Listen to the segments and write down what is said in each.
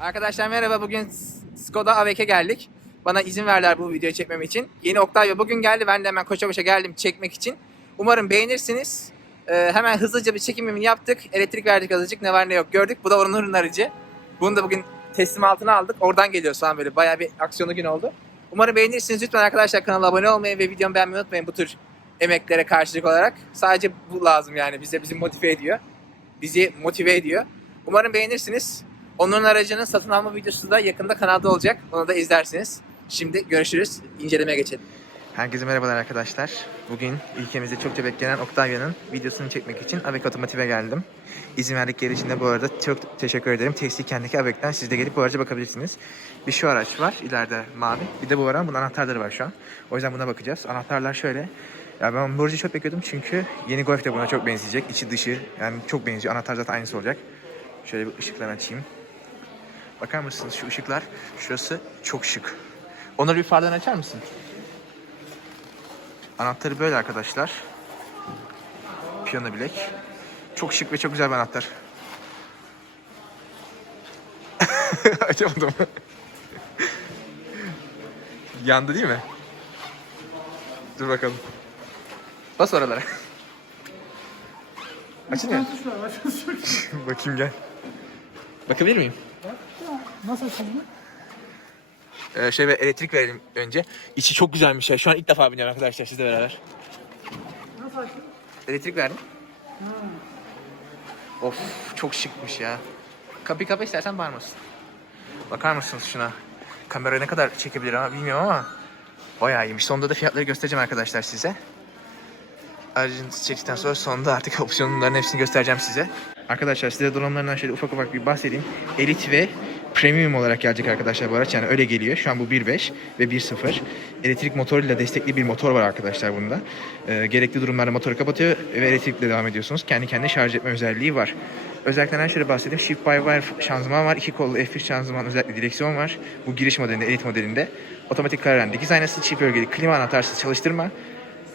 Arkadaşlar merhaba. Bugün Skoda Avek'e geldik. Bana izin verdiler bu videoyu çekmem için. Yeni Octavia bugün geldi. Ben de hemen koşa koşa geldim çekmek için. Umarım beğenirsiniz. Ee, hemen hızlıca bir çekimimi yaptık. Elektrik verdik azıcık. Ne var ne yok gördük. Bu da Onur'un aracı. Bunu da bugün teslim altına aldık. Oradan geliyor şu an böyle. Bayağı bir aksiyonlu gün oldu. Umarım beğenirsiniz. Lütfen arkadaşlar kanala abone olmayı ve videomu beğenmeyi unutmayın bu tür emeklere karşılık olarak. Sadece bu lazım yani. Bize bizi motive ediyor. Bizi motive ediyor. Umarım beğenirsiniz. Onun aracının satın alma videosu da yakında kanalda olacak. Onu da izlersiniz. Şimdi görüşürüz. İncelemeye geçelim. Herkese merhabalar arkadaşlar. Bugün ülkemizde çokça beklenen Octavia'nın videosunu çekmek için Avek Otomotiv'e geldim. İzin verdikleri için de bu arada çok teşekkür ederim. Tekstilkent'teki Avek'ten siz de gelip bu araca bakabilirsiniz. Bir şu araç var ileride mavi. Bir de bu ama bunun anahtarları var şu an. O yüzden buna bakacağız. Anahtarlar şöyle. Ya ben aracı çok bekliyordum çünkü yeni Golf de buna çok benzeyecek. İçi dışı yani çok benziyor. Anahtar zaten aynısı olacak. Şöyle bir ışıklar açayım. Bakar mısınız şu ışıklar? Şurası çok şık. Onları bir fardan açar mısın? Anahtarı böyle arkadaşlar. Piyano bilek. Çok şık ve çok güzel bir anahtar. Açamadım. Yandı değil mi? Dur bakalım. Bas oralara. Açılmıyor. Bakayım gel. Bakabilir miyim? Nasıl açıldı? Ee, şey ve elektrik verelim önce. İçi çok güzelmiş ya. Şu an ilk defa biniyorum arkadaşlar sizle beraber. Nasıl açıldı? Elektrik verdim. Of çok şıkmış ya. Kapıyı kapa istersen bağırmasın. Bakar mısınız şuna? Kamera ne kadar çekebilir ama bilmiyorum ama bayağı iyiymiş. Sonunda da fiyatları göstereceğim arkadaşlar size. Aracınızı çektikten sonra sonunda artık opsiyonların hepsini göstereceğim size. Arkadaşlar size donanımlarından şöyle ufak ufak bir bahsedeyim. Elit ve Premium olarak gelecek arkadaşlar bu araç. Yani öyle geliyor. Şu an bu 1.5 ve 1.0. Elektrik motoruyla destekli bir motor var arkadaşlar bunda. Ee, gerekli durumlarda motoru kapatıyor ve elektrikle devam ediyorsunuz. Kendi kendine şarj etme özelliği var. Özelliklerinden şöyle bahsedeyim. Shift by wire şanzıman var. iki kollu F1 şanzıman özellikle direksiyon var. Bu giriş modelinde, elit modelinde. Otomatik karar dikiz aynası, çift bölgeli klima anahtarsız çalıştırma.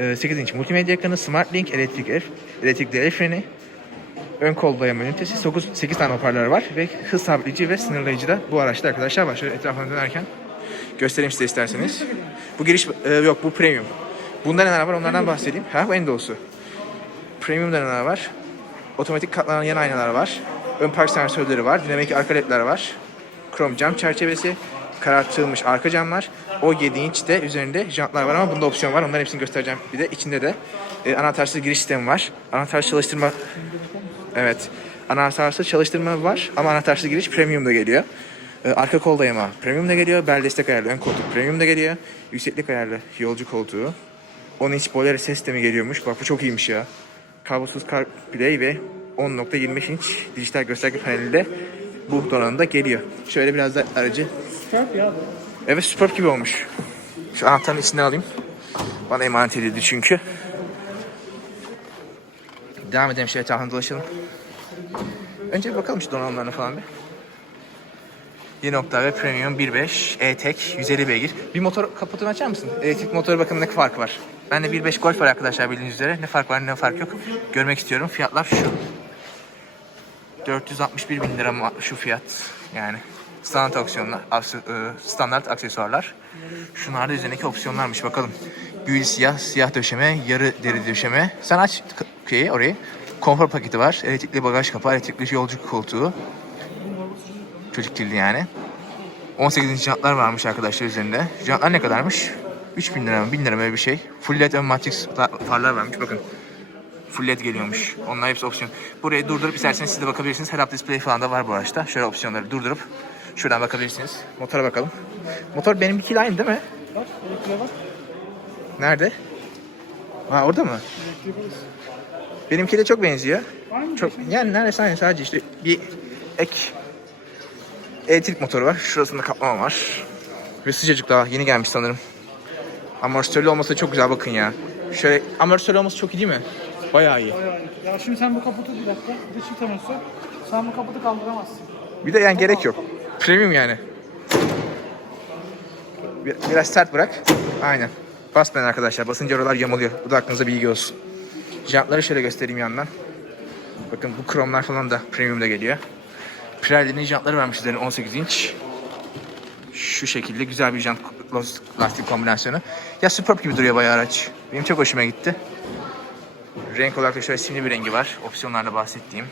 Ee, 8 inç multimedya ekranı, Smart Link, elektrik el, elektrikli el freni, ön kol dayama ünitesi, 9, 8 tane hoparlör var ve hız sabitleyici ve sınırlayıcı da bu araçta arkadaşlar var. Şöyle etrafına dönerken göstereyim size isterseniz. Bu giriş e, yok bu premium. Bunda neler var onlardan bahsedeyim. Ha bu en doğrusu. Premium'da neler var? Otomatik katlanan yan aynalar var. Ön park sensörleri var. Dinamik arka ledler var. Krom cam çerçevesi. Karartılmış arka camlar. O 7 inçte üzerinde jantlar var ama bunda opsiyon var. Onların hepsini göstereceğim. Bir de içinde de e, anahtarsız giriş sistemi var. Anahtar çalıştırma Evet. Anahtarsız çalıştırma var ama anahtarsız giriş premium da geliyor. Ee, arka kol dayama premium da geliyor. Bel destek ayarlı ön koltuk premium da geliyor. Yükseklik ayarlı yolcu koltuğu. 10 inç Polaris ses sistemi geliyormuş. Bak bu çok iyiymiş ya. Kablosuz CarPlay ve 10.25 inç dijital gösterge paneli de bu donanımda geliyor. Şöyle biraz da aracı. Start ya bu. Evet Superb gibi olmuş. Şu anahtarın içinden alayım. Bana emanet edildi çünkü. Devam edelim şöyle etrafını dolaşalım. Önce bir bakalım şu donanımlarına falan bir. Yeni Octavia Premium 1.5 E-Tech 150 beygir. Bir motor kaputunu açar mısın? Elektrik motoru bakın ne fark var. Bende 1.5 Golf var arkadaşlar bildiğiniz üzere. Ne fark var ne fark yok. Görmek istiyorum. Fiyatlar şu. 461 bin lira şu fiyat yani. Standart opsiyonlar, akse- e, standart aksesuarlar. Şunlar da üzerindeki opsiyonlarmış bakalım. Gül siyah, siyah döşeme, yarı deri döşeme. Sen aç şeyi orayı. Konfor paketi var. Elektrikli bagaj kapağı, elektrikli yolcu koltuğu. Çocuk kilidi yani. 18 inç jantlar varmış arkadaşlar üzerinde. Jantlar ne kadarmış? 3000 lira mı 1000 lira mı öyle bir şey. Full LED ön matrix farlar varmış bakın. Full LED geliyormuş. Onlar hepsi opsiyon. Burayı durdurup isterseniz siz de bakabilirsiniz. Head up display falan da var bu araçta. Şöyle opsiyonları durdurup şuradan bakabilirsiniz. Motora bakalım. Motor benimkiyle aynı değil mi? Bak elektriğe bak. Nerede? Ha orada mı? Burası. Benimkiyle çok benziyor. Aynı Çok şey. yani neredeyse aynı sadece işte bir ek elektrik motoru var. Şurasında kaplama var. Ve sıcacık daha yeni gelmiş sanırım. Amortisörlü olması çok güzel bakın ya. Şöyle amortisörlü olması çok iyi değil mi? Bayağı iyi. Bayağı iyi. Ya şimdi sen bu kaputu bir dakika. Bir de çift temizle. Sen bu kaputu kaldıramazsın. Bir de yani gerek yok. Premium yani. Bir- Biraz sert bırak. Aynen. Basmayın arkadaşlar. Basınca oralar yamuluyor. Bu da aklınıza bilgi olsun. Jantları şöyle göstereyim yandan. Bakın bu kromlar falan da premium'da geliyor. Pirelli'nin jantları varmış üzerine 18 inç. Şu şekilde güzel bir jant lastik kombinasyonu. Ya Superb gibi duruyor bayağı araç. Benim çok hoşuma gitti. Renk olarak da şöyle simli bir rengi var. Opsiyonlarda bahsettiğim.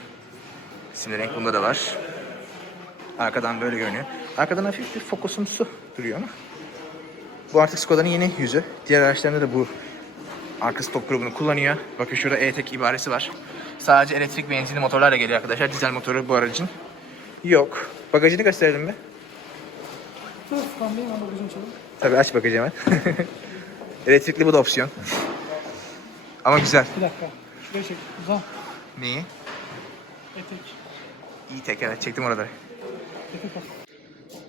Simli renk bunda da var. Arkadan böyle görünüyor. Arkadan hafif bir fokusumsu duruyor ama. Bu artık Skoda'nın yeni yüzü. Diğer araçlarında da bu arka stok grubunu kullanıyor. Bakın şurada E-Tech ibaresi var. Sadece elektrik benzinli motorlarla geliyor arkadaşlar. Dizel motoru bu aracın yok. Bagajını gösterelim mi? Dur çalın. Tabii aç bagajı hemen. Elektrikli bu da opsiyon. Ama güzel. Bir dakika. Şuraya çek. Uzan. Neyi? Etek. İyi tek evet çektim orada.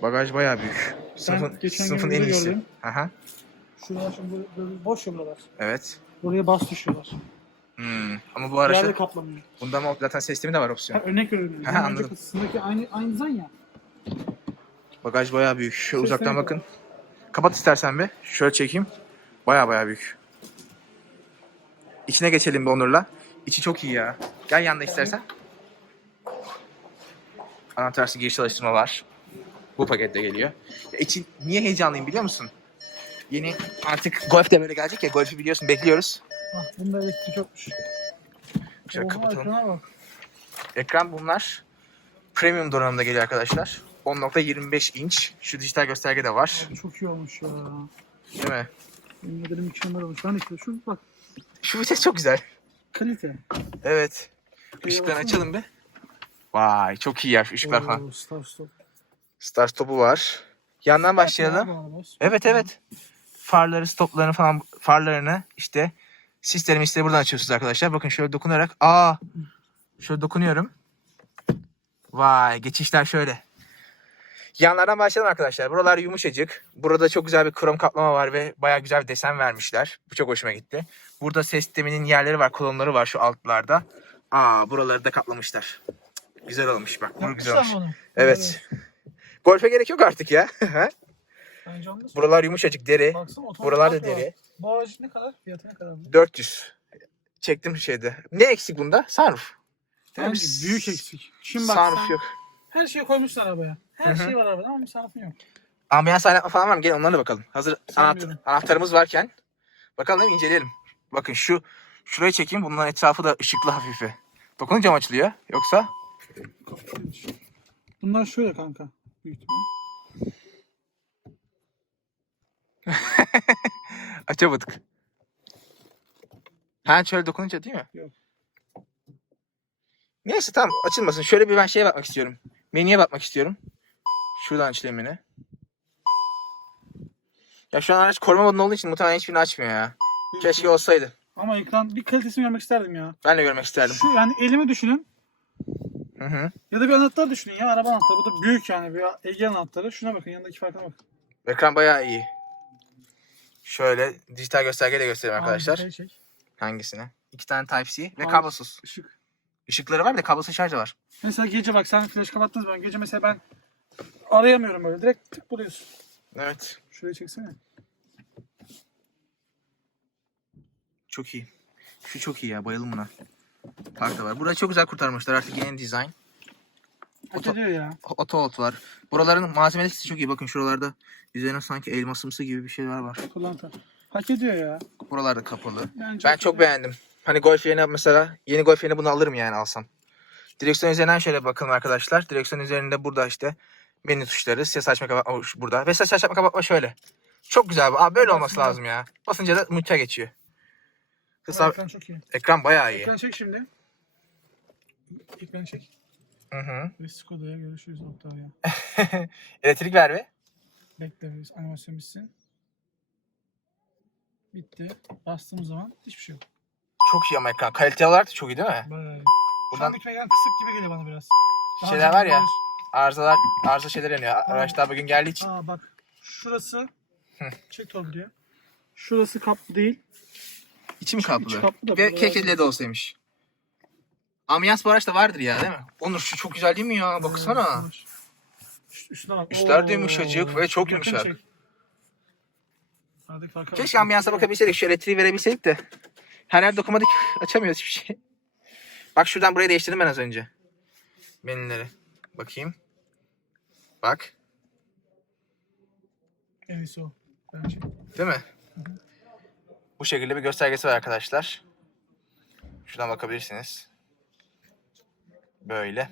Bagaj bayağı büyük. Sınıfın, geçen sınıfın gün en burada iyisi. gördüm. Aha, Şuralar şimdi böyle, böyle boş ya buralar. evet. Buraya bas düşüyorlar. Hmm. Ama bu Yerde araçta kaplamıyor. bunda ama zaten sistemi de var Ha, opsiyon. örnek veriyorum. Ha, anladım. Kasasındaki aynı, aynı zan ya. Bagaj bayağı büyük. Şu uzaktan de bakın. Kapat istersen bir. Şöyle çekeyim. Bayağı bayağı büyük. İçine geçelim bir Onur'la. İçi çok iyi ya. Gel yanında istersen. Anahtarsız giriş çalıştırma var. Bu pakette geliyor. Ya içi niye heyecanlıyım biliyor musun? Yeni artık Golf de böyle gelecek ya. Golf'ü biliyorsun bekliyoruz. Ah, bunda elektrik yokmuş. Şöyle Oha, kapatalım. ekrana bak. Ekran bunlar. Premium donanımda geliyor arkadaşlar. 10.25 inç. Şu dijital gösterge de var. Çok iyi olmuş ya. Değil mi? Yemin ederim mükemmel olmuş. Ben de şu bak Şu vites çok güzel. kalite. Evet. Işıklarını açalım bir. Vay çok iyi ya şu ışıklar falan. Oo, Star stop. Start stopu var. Yandan başlayalım. Evet evet. Farları, stoplarını falan, farlarını işte sisleri misleri buradan açıyorsunuz arkadaşlar. Bakın şöyle dokunarak. Aa! Şöyle dokunuyorum. Vay geçişler şöyle. Yanlardan başlayalım arkadaşlar. Buralar yumuşacık. Burada çok güzel bir krom kaplama var ve bayağı güzel bir desen vermişler. Bu çok hoşuma gitti. Burada ses sisteminin yerleri var, kolonları var şu altlarda. Aa buraları da kaplamışlar. Güzel olmuş bak. Bu güzel olmuş. Evet. Golfe gerek yok artık ya. Buralar yumuşacık deri. Baksana Buralar da deri. Bu aracın ne kadar? Fiyatı ne kadar? bu? 400. Çektim şeyde. Ne eksik bunda? Sunroof. Bence büyük eksik. Şimdi bak Sunroof sen yok. her şeyi koymuşsun arabaya. Her Hı hı. şey var arabada ama bir sanatın yok. Ambiyans aydınlatma falan var mı? Gelin onlara da bakalım. Hazır Sanmıyorum. anaht- anahtarımız varken. Bakalım değil mi? inceleyelim. Bakın şu şurayı çekeyim. Bunların etrafı da ışıklı hafifi. Dokununca mı açılıyor? Yoksa? Bunlar şöyle kanka. Büyük. Açamadık. Ha şöyle dokununca değil mi? Yok. Neyse tamam açılmasın. Şöyle bir ben şeye bakmak istiyorum. Menüye bakmak istiyorum. Şuradan açılıyor menü. Ya şu an araç koruma modunda olduğu için muhtemelen hiçbirini açmıyor ya. Keşke olsaydı. Ama ekran bir kalitesini görmek isterdim ya. Ben de görmek isterdim. Şu yani elimi düşünün. Hı hı. Ya da bir anahtar düşünün ya. Araba anahtarı. Bu da büyük yani. Bir Ege anahtarı. Şuna bakın. Yanındaki farkına bakın. Ekran bayağı iyi. Şöyle dijital göstergeyle göstereyim arkadaşlar. şey çek. Hangisine? İki tane Type-C ve kablosuz. Işık. Işıkları var bir de kablosuz şarjı var. Mesela gece bak sen flash kapattınız ben. Gece mesela ben arayamıyorum böyle. Direkt tık buluyorsun. Evet. Şuraya çeksene. Çok iyi. Şu çok iyi ya. Bayıldım buna. Park da var. Burada çok güzel kurtarmışlar artık yeni dizayn. Oto- ya. Oto ot var. Buraların malzemesi çok iyi. Bakın şuralarda üzerine sanki elmasımsı gibi bir şeyler var. Kullantar. Hak ediyor ya. Buralarda kapalı. Yani Ben çok beğendim. Hani golf yerine mesela yeni golf yerine bunu alırım yani alsam. Direksiyon üzerinden şöyle bakalım arkadaşlar. Direksiyon üzerinde burada işte menü tuşları, ses açma kapatma burada. Ve ses açma kapatma şöyle. Çok güzel. bu. Abi böyle olması lazım ya. Basınca da multiye geçiyor. Kısa Ekran çok iyi. ekran bayağı iyi. Ekranı çek şimdi. Ekranı çek. Hı hı. Ve Skoda'ya görüşürüz Octavia. Elektrik ver be. Bekle bir animasyon bitsin. Bitti. Bastığım zaman hiçbir şey yok. Çok iyi ama ekran. Kalite olarak da çok iyi değil mi? Bayağı iyi. Buradan Buradan ekran kısık gibi geliyor bana biraz. Daha Şeyler var ya. canlı arızalar, arıza şeyler yanıyor. Araçlar bugün geldiği için. Aa bak. Şurası. Çek torpidoya. Şurası kaplı değil. İçi mi içi kaplı? kaplı da Ve kekeli de olsaymış. Ambiyans bu araçta vardır ya değil mi? Onur şu çok güzel değil mi ya? Baksana. Üst- Üstüne bak. Üstler de Oo. yumuşacık ve çok Yakın yumuşak. çek. Aradaki farka Keşke ambiyansa bakabilseydik. Şu elektriği verebilseydik de. Her yer dokunmadık. Açamıyoruz hiçbir şey. Bak şuradan burayı değiştirdim ben az önce. Menüleri. Bakayım. Bak. En iyisi o. Bence. Değil mi? Bu şekilde bir göstergesi var arkadaşlar. Şuradan bakabilirsiniz. Böyle.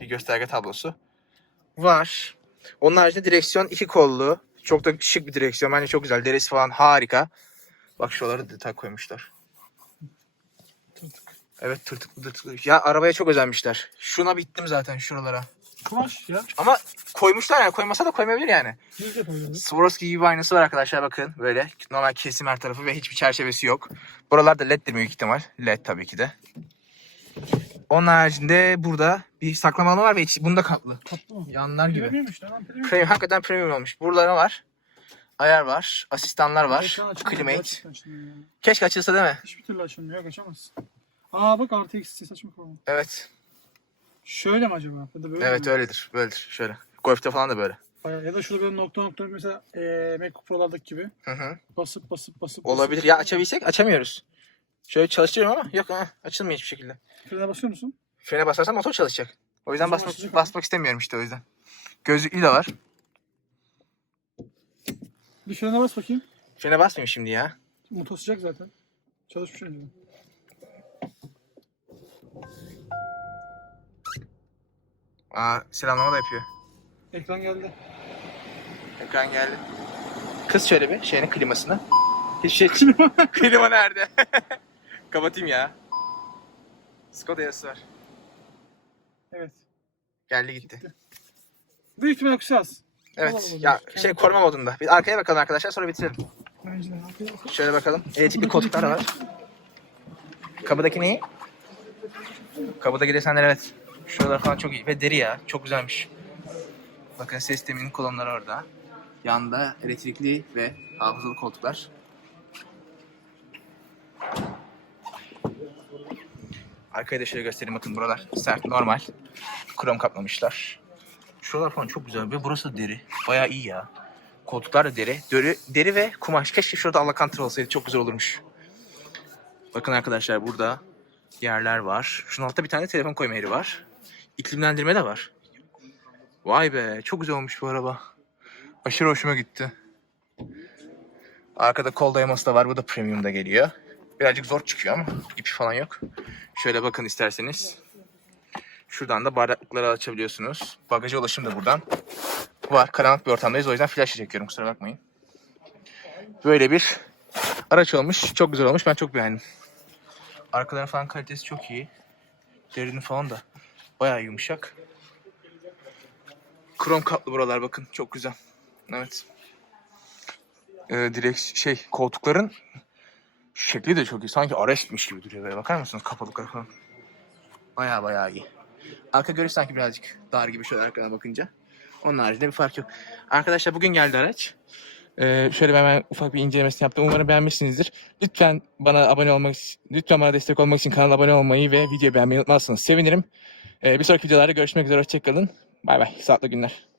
Bir gösterge tablosu. Var. Onun haricinde direksiyon iki kollu. Çok da şık bir direksiyon. Bence çok güzel. Derisi falan harika. Bak şuraları detay koymuşlar. Evet tırtıklı tırtıklı. Ya arabaya çok özenmişler. Şuna bittim zaten şuralara. Kumaş ya. Ama koymuşlar yani. Koymasa da koymayabilir yani. Biz de yapabiliriz. Swarovski gibi bir aynası var arkadaşlar bakın böyle. Normal kesim her tarafı ve hiçbir çerçevesi yok. Buralarda leddir büyük ihtimal. Led tabii ki de. Onun haricinde burada bir saklama alanı var ve içi bunda kaplı. Tatlı mı? Yanlar gibi. Premiummuş lan. Premium. Premium, hakikaten premium olmuş. Burada ne var? Ayar var, asistanlar var, Ekran açılmıyor, climate. gerçekten açılmıyor ya. Keşke açılsa değil mi? Hiçbir türlü açılmıyor. Yok açamazsın. Aa bak artı eksi saçma falan. Evet. Şöyle mi acaba? Ya da böyle Evet mi? öyledir. Böyledir. Şöyle. Golf'te falan da böyle. Bayağı- Ya da şurada böyle nokta nokta mesela eee MacBook Pro'lardaki gibi. Hı hı. Basıp basıp basıp. Olabilir. basıp- Ya açabilsek açamıyoruz. Şöyle çalıştırıyorum ama yok ha, açılmıyor hiçbir şekilde. Frene basıyor musun? Frene basarsam motor çalışacak. O yüzden basmak, açacak basmak istemiyorum işte o yüzden. Gözlüklü de var. Bir frene bas bakayım. Frene basmayayım şimdi ya. Motor sıcak zaten. Çalışmış önce. Aa selamlama da yapıyor. Ekran geldi. Ekran geldi. Kız şöyle bir şeyini klimasını. Hiç şey Klima nerede? Kapatayım ya. Skoda yazısı var. Evet. Geldi gitti. Büyük ihtimal az. Evet. Ya şey koruma modunda. Bir arkaya bakalım arkadaşlar sonra bitirelim. Bence. Arkaya. Şöyle bakalım. Elektrikli koltuklar var. Kapıdaki neyi? Kapıdaki desenler evet. Şuralar falan çok iyi. Ve deri ya. Çok güzelmiş. Bakın ses sisteminin kolonları orada. Yanda elektrikli ve hafızalı koltuklar. Arkayı da şöyle göstereyim bakın buralar sert normal. Krom kaplamışlar. Şuralar falan çok güzel ve burası da deri. Bayağı iyi ya. Koltuklar da deri. Deri, deri ve kumaş. Keşke şurada alakantara olsaydı. Çok güzel olurmuş. Bakın arkadaşlar burada yerler var. Şunun altta bir tane telefon koyma yeri var. İklimlendirme de var. Vay be çok güzel olmuş bu araba. Aşırı hoşuma gitti. Arkada kol dayaması da var. Bu da premium'da geliyor. Birazcık zor çıkıyor ama ipi falan yok. Şöyle bakın isterseniz. Şuradan da bardaklıkları açabiliyorsunuz. Bagaja ulaşım da buradan var. Karanlık bir ortamdayız. O yüzden flash çekiyorum. Kusura bakmayın. Böyle bir araç olmuş. Çok güzel olmuş. Ben çok beğendim. Arkaların falan kalitesi çok iyi. Derinin falan da bayağı yumuşak. Krom kaplı buralar bakın. Çok güzel. Evet. Ee, direkt şey koltukların şekli de çok iyi. Sanki arestmiş gibi duruyor böyle. Bakar mısınız kapalıklar falan. Bayağı bayağı iyi. Arka görüş sanki birazcık dar gibi şöyle arkadan bakınca. Onun haricinde bir fark yok. Arkadaşlar bugün geldi araç. Ee, şöyle hemen ufak bir incelemesini yaptım. Umarım beğenmişsinizdir. Lütfen bana abone olmak, lütfen bana destek olmak için kanala abone olmayı ve videoyu beğenmeyi unutmazsanız sevinirim. Ee, bir sonraki videolarda görüşmek üzere. Hoşçakalın. Bay bay. Sağlıklı günler.